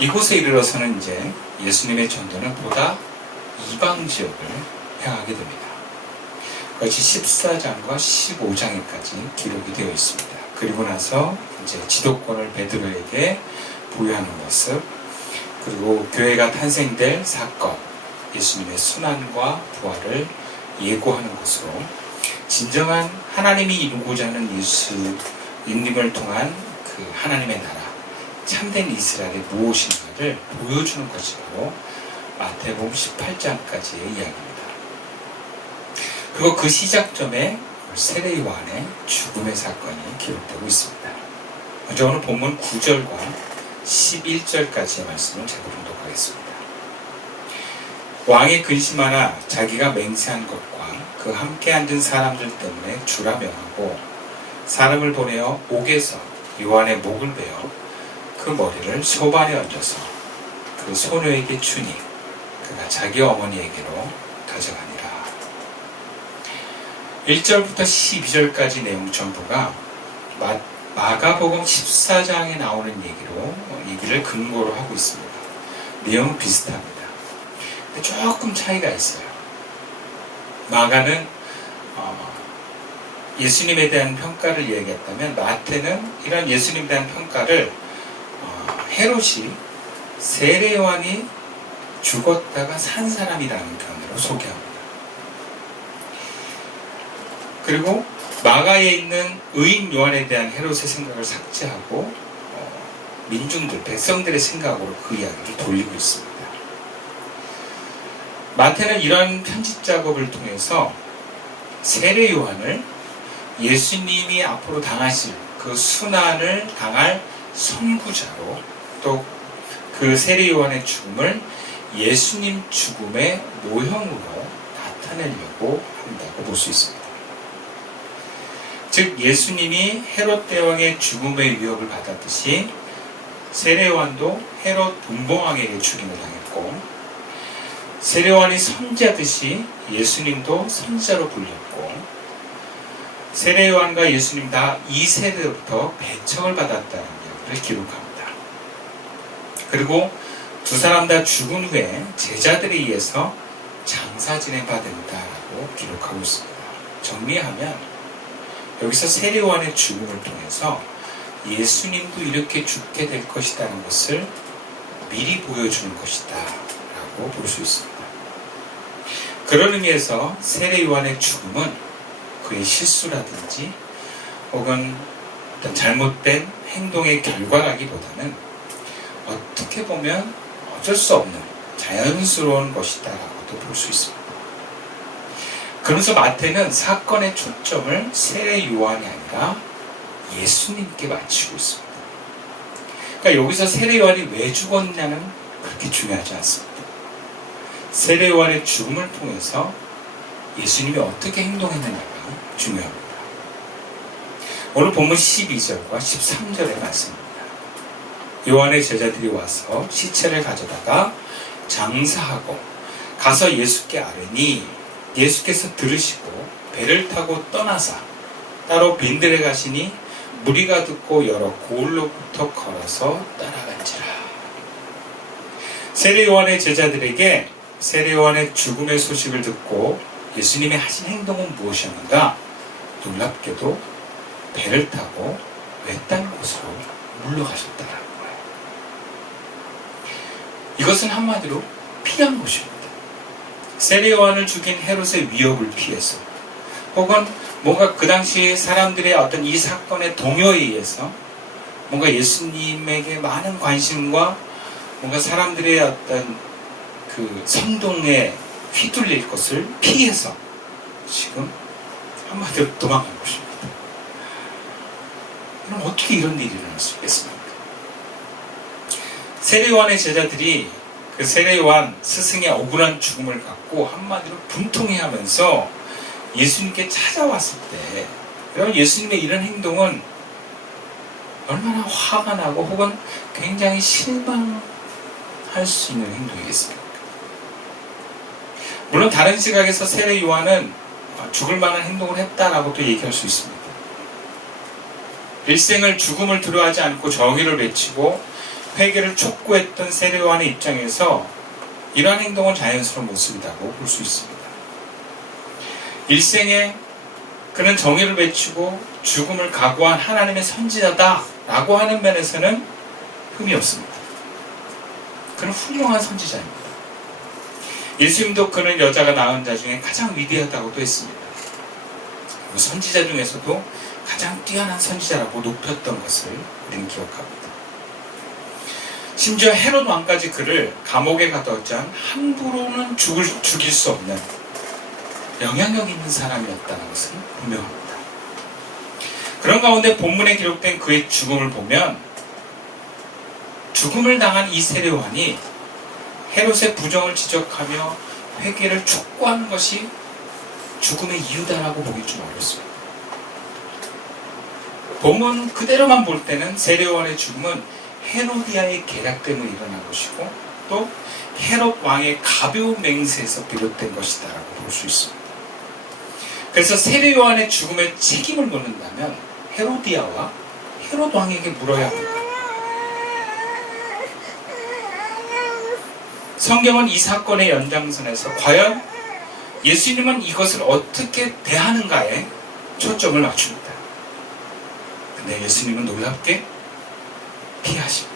이곳에 이르러서는 이제 예수님의 전도는 보다 이방 지역을 향하게 됩니다. 그것이 14장과 15장에까지 기록이 되어 있습니다. 그리고 나서 이제 지도권을 베드로에게 부여하는 모습, 그리고 교회가 탄생될 사건, 예수님의 순환과 부활을 예고하는 것으로 진정한 하나님이 이루고자 하는 예수님을 통한 그 하나님의 나라, 참된 이스라엘이 무엇인가를 보여주는 것이 바로 마태복음 18장까지의 이야기입니다. 그리고 그 시작점에 세례 요한의 죽음의 사건이 기록되고 있습니다. 먼저 오늘 본문 9절과 11절까지의 말씀을 제가 봉독하겠습니다. 왕이 근심하나 자기가 맹세한 것과 그 함께 앉은 사람들 때문에 주라 명하고 사람을 보내어 옥에서 요한의 목을 베어 그 머리를 소반에 얹어서 그 소녀에게 주니 그가 자기 어머니에게로 가져가니라. 1절부터 12절까지 내용 전부가 마가복음 14장에 나오는 얘기를 근거로 하고 있습니다. 내용은 비슷합니다. 근데 조금 차이가 있어요. 마가는 예수님에 대한 평가를 이야기했다면 마태는 이런 예수님에 대한 평가를 헤롯이 세례 요한이 죽었다가 산 사람이라는 편으로 소개합니다. 그리고 마가에 있는 의인 요한에 대한 헤롯의 생각을 삭제하고 민중들, 백성들의 생각으로 그 이야기를 돌리고 있습니다. 마태는 이런 편집 작업을 통해서 세례 요한을 예수님이 앞으로 당하실 그 순환을 당할 선구자로, 또 그 세례 요한의 죽음을 예수님 죽음의 모형으로 나타내려고 한다고 볼 수 있습니다. 즉 예수님이 헤롯 대왕의 죽음의 위협을 받았듯이 세례 요한도 헤롯 분봉왕에게 죽임을 당했고, 세례 요한이 선지자듯이 예수님도 선지자로 불렸고, 세례 요한과 예수님 다 2세대부터 배척을 받았다는 이야기를 기록합니다. 그리고 두 사람 다 죽은 후에 제자들에 의해서 장사 진행받는다라고 기록하고 있습니다. 정리하면 여기서 세례 요한의 죽음을 통해서 예수님도 이렇게 죽게 될 것이라는 것을 미리 보여주는 것이다 라고 볼 수 있습니다. 그런 의미에서 세례 요한의 죽음은 그의 실수라든지 혹은 어떤 잘못된 행동의 결과라기보다는 어떻게 보면 어쩔 수 없는 자연스러운 것이다 라고도 볼 수 있습니다. 그러면서 마태는 사건의 초점을 세례 요한이 아니라 예수님께 맞추고 있습니다. 그러니까 여기서 세례 요한이 왜 죽었냐는 그렇게 중요하지 않습니다. 세례 요한의 죽음을 통해서 예수님이 어떻게 행동했느냐가 중요합니다. 오늘 본문 12절과 13절의 말씀입니다. 요한의 제자들이 와서 시체를 가져다가 장사하고 가서 예수께 아뢰니 예수께서 들으시고 배를 타고 떠나사 따로 빈들에 가시니 무리가 듣고 여러 고을로부터 걸어서 따라간지라. 세례 요한의 제자들에게 세례 요한의 죽음의 소식을 듣고 예수님이 하신 행동은 무엇이었는가? 놀랍게도 배를 타고 외딴 곳으로 물러가셨다라는 거예요. 이것은 한마디로 피한 것입니다. 세례 요한을 죽인 헤롯의 위협을 피해서, 혹은 뭔가 그 당시 사람들의 어떤 이 사건의 동요에 의해서 뭔가 예수님에게 많은 관심과 뭔가 사람들의 어떤 그 선동에 휘둘릴 것을 피해서 지금 한마디로 도망간 것입니다. 그럼 어떻게 이런 일이 일어날 수 있겠습니까? 세례 요한의 제자들이 그 세례 요한 스승의 억울한 죽음을 갖고 한마디로 분통해하면서 예수님께 찾아왔을 때, 여러분 예수님의 이런 행동은 얼마나 화가 나고 혹은 굉장히 실망할 수 있는 행동이겠습니까? 물론 다른 시각에서 세례 요한은 죽을 만한 행동을 했다라고도 얘기할 수 있습니다. 일생을 죽음을 두려워하지 않고 정의를 외치고 회개를 촉구했던 세례요한의 입장에서 이러한 행동은 자연스러운 모습이라고 볼 수 있습니다. 일생에 그는 정의를 외치고 죽음을 각오한 하나님의 선지자다라고 하는 면에서는 흠이 없습니다. 그는 훌륭한 선지자입니다. 예수님도 그는 여자가 낳은 자 중에 가장 위대하다고도 했습니다. 그리고 선지자 중에서도 가장 뛰어난 선지자라고 높였던 것을 우리는 기억합니다. 심지어 헤롯 왕까지 그를 감옥에 가둬짠 함부로는 죽일 수 없는 영향력 있는 사람이었다는 것은 분명합니다. 그런 가운데 본문에 기록된 그의 죽음을 보면 죽음을 당한 이 세례요한이 헤롯의 부정을 지적하며 회개를 촉구하는 것이 죽음의 이유다라고 보기 좀 어렵습니다. 본문 그대로만 볼 때는 세례요한의 죽음은 헤로디아의 계략 때문에 일어난 것이고 또 헤롯 왕의 가벼운 맹세에서 비롯된 것이다라고 볼 수 있습니다. 그래서 세례요한의 죽음에 책임을 묻는다면 헤로디아와 헤롯 왕에게 물어야 합니다. 성경은 이 사건의 연장선에서 과연 예수님은 이것을 어떻게 대하는가에 초점을 맞춥니다. 근데 예수님은 놀랍게 피하십니다.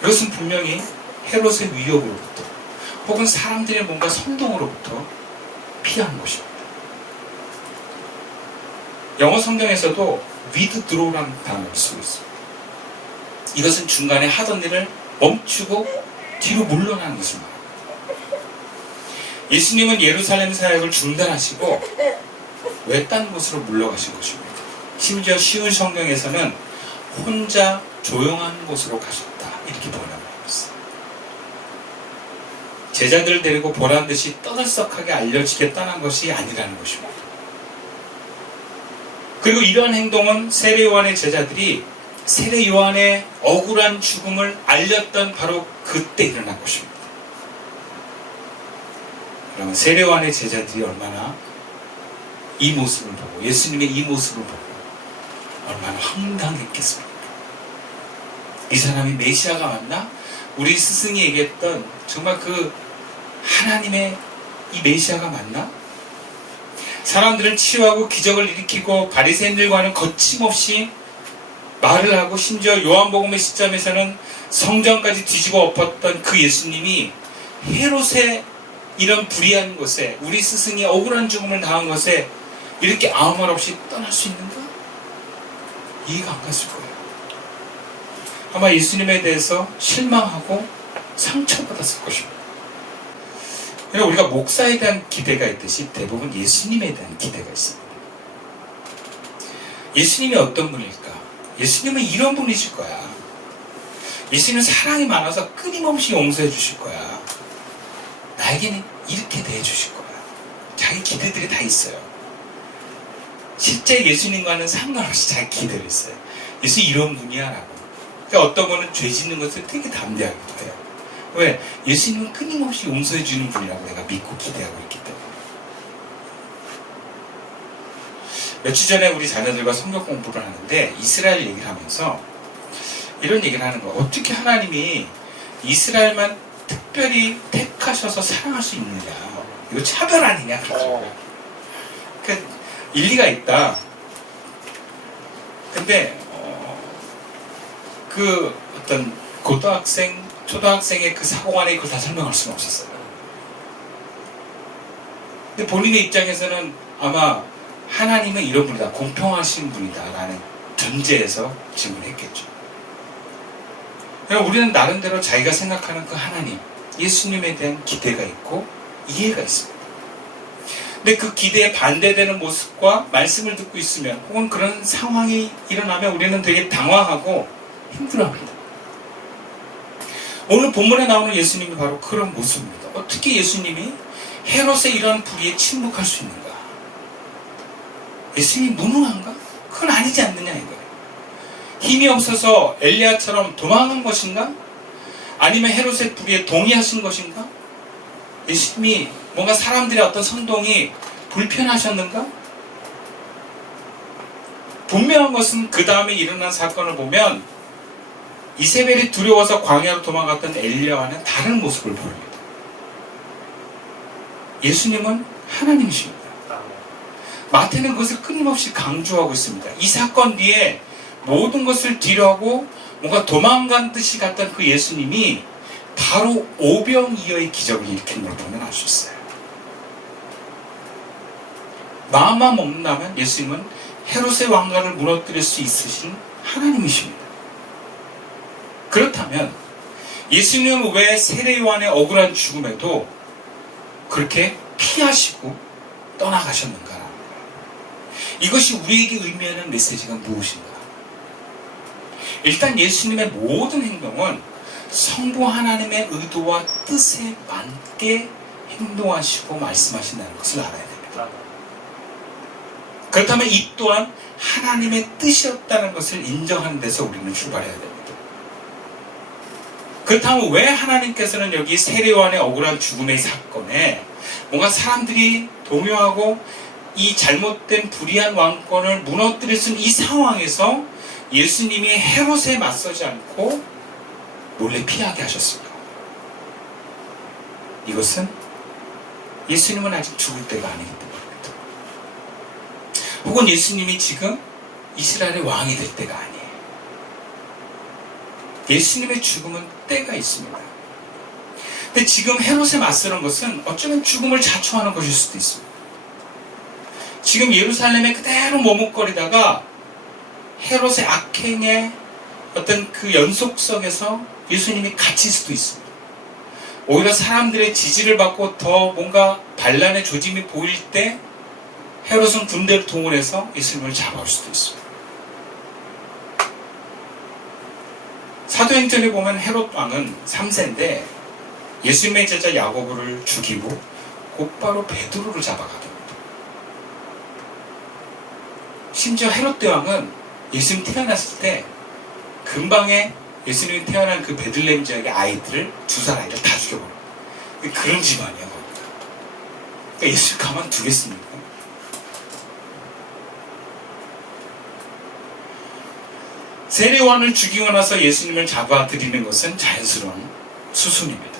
이것은 분명히 헤롯의 위협으로부터 혹은 사람들의 뭔가 선동으로부터 피한 것입니다. 영어 성경에서도 withdraw라는 단어를 쓰고 있습니다. 이것은 중간에 하던 일을 멈추고 뒤로 물러나는 것을 말합니다. 예수님은 예루살렘 사역을 중단하시고 외딴 곳으로 물러가신 것입니다. 심지어 쉬운 성경에서는 혼자 조용한 곳으로 가셨다 이렇게 번역하고 있습니다. 제자들을 데리고 보란듯이 떠들썩하게 알려지겠다는 것이 아니라는 것입니다. 그리고 이러한 행동은 세례요한의 제자들이 세례요한의 억울한 죽음을 알렸던 바로 그때 일어난 것입니다. 그러면 세례요한의 제자들이 얼마나 이 모습을 보고 예수님의 이 모습을 보고 얼마나 황당했겠습니까? 이 사람이 메시아가 맞나? 우리 스승이 얘기했던 정말 그 하나님의 이 메시아가 맞나? 사람들을 치유하고 기적을 일으키고 바리새인들과는 거침없이 말을 하고 심지어 요한복음의 시점에서는 성전까지 뒤집어 엎었던 그 예수님이 헤롯의 이런 불의한 곳에 우리 스승이 억울한 죽음을 당한 것에 이렇게 아무 말 없이 떠날 수 있는가? 이해가 안 갔을 거예요. 아마 예수님에 대해서 실망하고 상처받았을 것입니다. 그러니까 우리가 목사에 대한 기대가 있듯이 대부분 예수님에 대한 기대가 있습니다. 예수님이 어떤 분일까? 예수님은 이런 분이실 거야. 예수님은 사랑이 많아서 끊임없이 용서해 주실 거야. 나에게는 이렇게 대해 주실 거야. 자기 기대들이 다 있어요. 실제 예수님과는 상관없이 자기 기대를 있어요. 예수 이런 분이야 라고. 그러니까 어떤 분은 죄 짓는 것을 되게 담대하기도 해요. 왜? 예수님은 끊임없이 용서해 주는 분이라고 내가 믿고 기대하고 있기 때문에. 며칠 전에 우리 자녀들과 성경 공부를 하는데 이스라엘 얘기를 하면서 이런 얘기를 하는 거예요. 어떻게 하나님이 이스라엘만 특별히 택하셔서 사랑할 수 있느냐. 이거 차별 아니냐. 그러더라고요. 그러니까 일리가 있다. 근데 그 어떤 고등학생, 초등학생의 그 사고 안에 그걸 다 설명할 수는 없었어요. 근데 본인의 입장에서는 아마 하나님은 이런 분이다, 공평하신 분이다 라는 전제에서 질문했겠죠. 그러니까 우리는 나름대로 자기가 생각하는 그 하나님, 예수님에 대한 기대가 있고 이해가 있습니다. 근데 그 기대에 반대되는 모습과 말씀을 듣고 있으면 혹은 그런 상황이 일어나면 우리는 되게 당황하고 힘들어합니다. 오늘 본문에 나오는 예수님이 바로 그런 모습입니다. 어떻게 예수님이 헤롯의 이러한 불의에 침묵할 수 있는가? 예수님이 무능한가? 그건 아니지 않느냐 이거예요. 힘이 없어서 엘리야처럼 도망한 것인가? 아니면 헤롯의 불의에 동의하신 것인가? 예수님이 뭔가 사람들의 어떤 선동이 불편하셨는가? 분명한 것은 그 다음에 일어난 사건을 보면 이세벨이 두려워서 광야로 도망갔던 엘리야와는 다른 모습을 보입니다. 예수님은 하나님이십니다. 마태는 그것을 끊임없이 강조하고 있습니다. 이 사건 뒤에 모든 것을 뒤로하고 뭔가 도망간 듯이 갔던 그 예수님이 바로 오병이어의 기적을 일으키는 걸 보면 알 수 있어요. 마음만 먹는다면 예수님은 헤롯의 왕가를 무너뜨릴 수 있으신 하나님이십니다. 그렇다면 예수님은 왜 세례 요한의 억울한 죽음에도 그렇게 피하시고 떠나가셨는가? 이것이 우리에게 의미하는 메시지가 무엇인가? 일단 예수님의 모든 행동은 성부 하나님의 의도와 뜻에 맞게 행동하시고 말씀하신다는 것을 알아야 됩니다. 그렇다면 이 또한 하나님의 뜻이었다는 것을 인정하는 데서 우리는 출발해야 됩니다. 그렇다면 왜 하나님께서는 여기 세례 요한의 억울한 죽음의 사건에 뭔가 사람들이 동요하고 이 잘못된 불의한 왕권을 무너뜨릴 수 있는 이 상황에서 예수님이 헤롯에 맞서지 않고 몰래 피하게 하셨을까? 이것은 예수님은 아직 죽을 때가 아니기 때문입니다. 혹은 예수님이 지금 이스라엘의 왕이 될 때가 아니에요. 예수님의 죽음은 때가 있습니다. 근데 지금 헤롯에 맞서는 것은 어쩌면 죽음을 자초하는 것일 수도 있습니다. 지금 예루살렘에 그대로 머뭇거리다가 헤롯의 악행의 어떤 그 연속성에서 예수님이 갇힐 수도 있습니다. 오히려 사람들의 지지를 받고 더 뭔가 반란의 조짐이 보일 때 헤롯은 군대를 동원해서 예수님을 잡아올 수도 있습니다. 사도행전에 보면 헤롯 왕은 3세인데 예수님의 제자 야고보를 죽이고 곧바로 베드로를 잡아가게. 심지어 헤롯 대왕은 예수님 태어났을 때 근방에 예수님이 태어난 그 베들레헴 지역의 아이들을 2살 아이를 다 죽여버려요. 그런 집안이야. 그러니까 예수님 가만 두겠습니까? 세례 요한을 죽이고 나서 예수님을 잡아들이는 것은 자연스러운 수순입니다.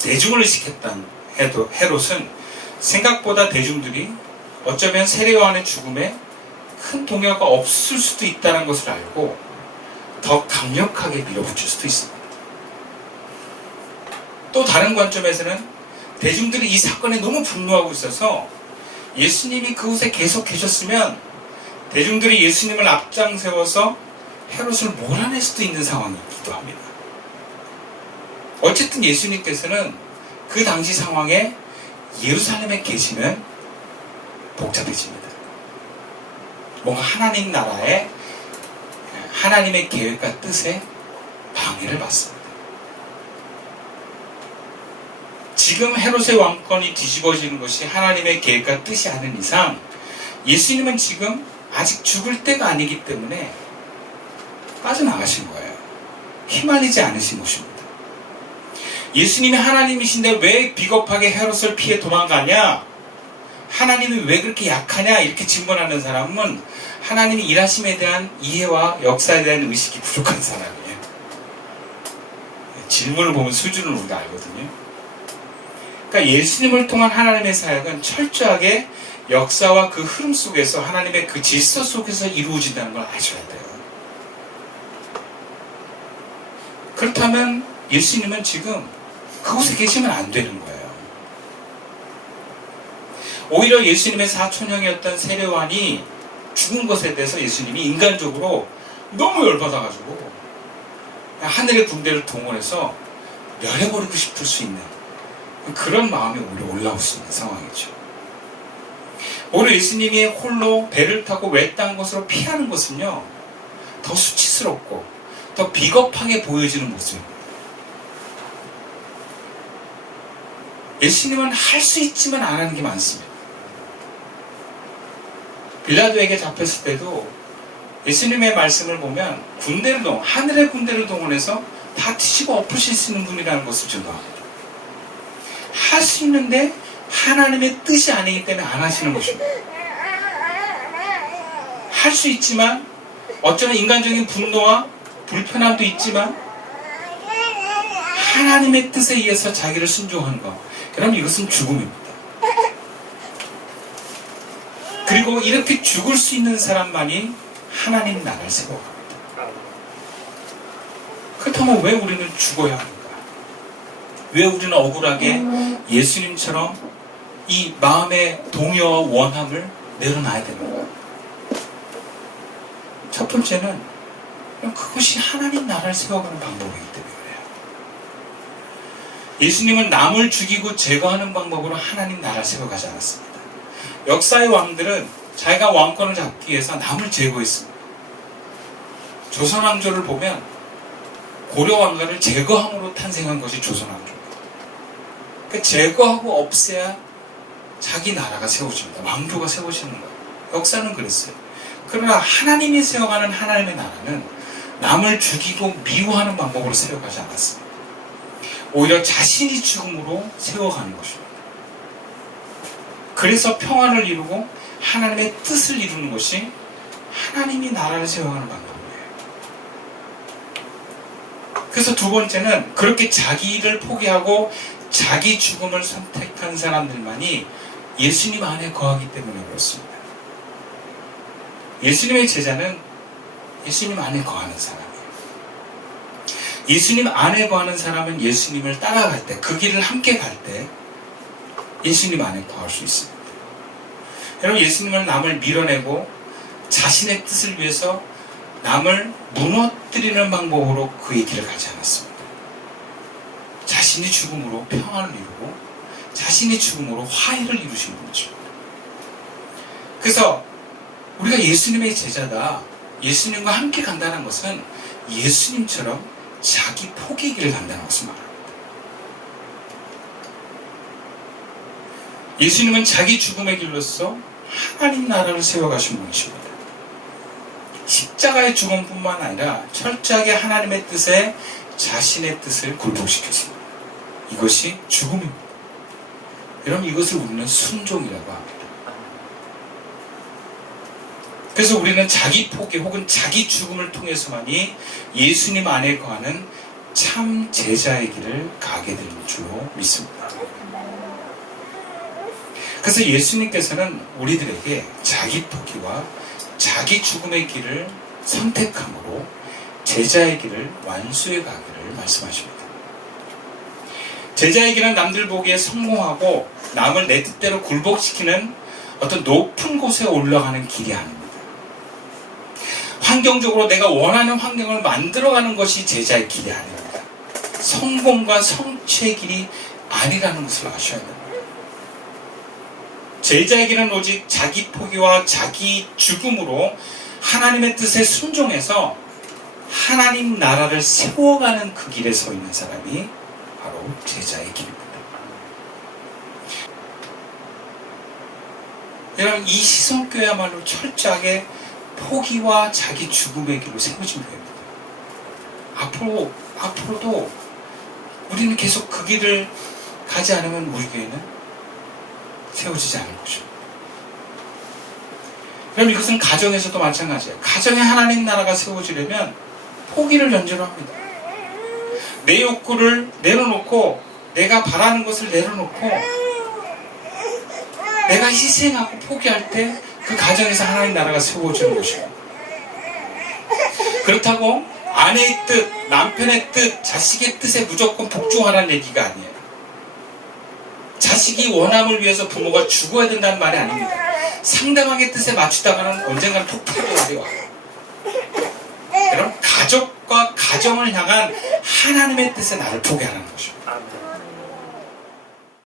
대중을 시켰던 헤롯은 생각보다 대중들이 어쩌면 세례 요한의 죽음에 큰 동요가 없을 수도 있다는 것을 알고 더 강력하게 밀어붙일 수도 있습니다. 또 다른 관점에서는 대중들이 이 사건에 너무 분노하고 있어서 예수님이 그곳에 계속 계셨으면 대중들이 예수님을 앞장세워서 헤롯을 몰아낼 수도 있는 상황이기도 합니다. 어쨌든 예수님께서는 그 당시 상황에 예루살렘에 계시면 복잡해집니다. 뭔가 하나님 나라의 하나님의 계획과 뜻에 방해를 받습니다. 지금 헤롯의 왕권이 뒤집어지는 것이 하나님의 계획과 뜻이 아닌 이상 예수님은 지금 아직 죽을 때가 아니기 때문에 빠져나가신 거예요. 휘말리지 않으신 것입니다. 예수님이 하나님이신데 왜 비겁하게 헤롯을 피해 도망가냐? 하나님이 왜 그렇게 약하냐? 이렇게 질문하는 사람은 하나님이 일하심에 대한 이해와 역사에 대한 의식이 부족한 사람이에요. 질문을 보면 수준을 우리가 알거든요. 그러니까 예수님을 통한 하나님의 사역은 철저하게 역사와 그 흐름 속에서 하나님의 그 질서 속에서 이루어진다는 걸 아셔야 돼요. 그렇다면 예수님은 지금 그곳에 계시면 안 되는 거예요. 오히려 예수님의 사촌형이었던 세례 요한이 죽은 것에 대해서 예수님이 인간적으로 너무 열받아가지고 하늘의 군대를 동원해서 멸해버리고 싶을 수 있는 그런 마음이 오히려 올라올 수 있는 상황이죠. 오히려 예수님이 홀로 배를 타고 외딴 곳으로 피하는 것은요, 더 수치스럽고 더 비겁하게 보여지는 모습입니다. 예수님은 할 수 있지만 안 하는 게 많습니다. 빌라도에게 잡혔을 때도 예수님의 말씀을 보면 하늘의 군대를 동원해서 다 뒤집어 엎으실 수 있는 분이라는 것을 증거합니다. 할 수 있는데 하나님의 뜻이 아니기 때문에 안 하시는 것입니다. 할 수 있지만 어쩌면 인간적인 분노와 불편함도 있지만 하나님의 뜻에 의해서 자기를 순종하는 것. 그럼 이것은 죽음입니다. 그리고 이렇게 죽을 수 있는 사람만이 하나님 나라를 세워갑니다. 그렇다면 왜 우리는 죽어야 하는가? 왜 우리는 억울하게 예수님처럼 이 마음의 동요와 원함을 내려놔야 되는가? 첫 번째는 그것이 하나님 나라를 세워가는 방법이기 때문에 그래요. 예수님은 남을 죽이고 제거하는 방법으로 하나님 나라를 세워가지 않았습니다. 역사의 왕들은 자기가 왕권을 잡기 위해서 남을 제거했습니다. 조선왕조를 보면 고려 왕가를 제거함으로 탄생한 것이 조선왕조입니다. 그러니까 제거하고 없애야 자기 나라가 세워집니다. 왕조가 세워지는 거예요. 역사는 그랬어요. 그러나 하나님이 세워가는 하나님의 나라는 남을 죽이고 미워하는 방법으로 세워가지 않았습니다. 오히려 자신이 죽음으로 세워가는 것입니다. 그래서 평안을 이루고 하나님의 뜻을 이루는 것이 하나님이 나라를 세워가는 방법이에요. 그래서 두 번째는 그렇게 자기를 포기하고 자기 죽음을 선택한 사람들만이 예수님 안에 거하기 때문에 그렇습니다. 예수님의 제자는 예수님 안에 거하는 사람이에요. 예수님 안에 거하는 사람은 예수님을 따라갈 때, 그 길을 함께 갈 때 예수님 안에 거할 수 있습니다. 여러분, 예수님은 남을 밀어내고 자신의 뜻을 위해서 남을 무너뜨리는 방법으로 그의 길을 가지 않았습니다. 자신이 죽음으로 평안을 이루고 자신이 죽음으로 화해를 이루신 분이죠. 그래서 우리가 예수님의 제자다, 예수님과 함께 간다는 것은 예수님처럼 자기 포기의 길을 간다는 것을 말합니다. 예수님은 자기 죽음의 길로서 하나님 나라를 세워가신 분이십니다. 십자가의 죽음뿐만 아니라 철저하게 하나님의 뜻에 자신의 뜻을 굴복시켰습니다. 이것이 죽음입니다. 여러분, 이것을 우리는 순종이라고 합니다. 그래서 우리는 자기 포기 혹은 자기 죽음을 통해서만이 예수님 안에 거하는 참 제자의 길을 가게 될 줄로 믿습니다. 그래서 예수님께서는 우리들에게 자기 포기와 자기 죽음의 길을 선택함으로 제자의 길을 완수해 가기를 말씀하십니다. 제자의 길은 남들 보기에 성공하고 남을 내 뜻대로 굴복시키는 어떤 높은 곳에 올라가는 길이 아닙니다. 환경적으로 내가 원하는 환경을 만들어가는 것이 제자의 길이 아닙니다. 성공과 성취의 길이 아니라는 것을 아셔야 됩니다. 제자의 길은 오직 자기 포기와 자기 죽음으로 하나님의 뜻에 순종해서 하나님 나라를 세워가는 그 길에 서 있는 사람이 바로 제자의 길입니다. 여러분, 이 시성교야말로 철저하게 포기와 자기 죽음의 길로 세워진 교회입니다. 앞으로도 우리는 계속 그 길을 가지 않으면 우리 교회는 세워지지 않을 것입니다. 그럼 이것은 가정에서도 마찬가지예요. 가정에 하나님 나라가 세워지려면 포기를 연주로 합니다. 내 욕구를 내려놓고 내가 바라는 것을 내려놓고 내가 희생하고 포기할 때 그 가정에서 하나님 나라가 세워지는 것입니다. 그렇다고 아내의 뜻, 남편의 뜻, 자식의 뜻에 무조건 복종하라는 얘기가 아니에요. 자식이 원함을 위해서 부모가 죽어야 된다는 말이 아닙니다. 상대방의 뜻에 맞추다가는 언젠가는 폭발의 날이 와요. 여러분, 가족과 가정을 향한 하나님의 뜻에 나를 포기하라는 것입니다.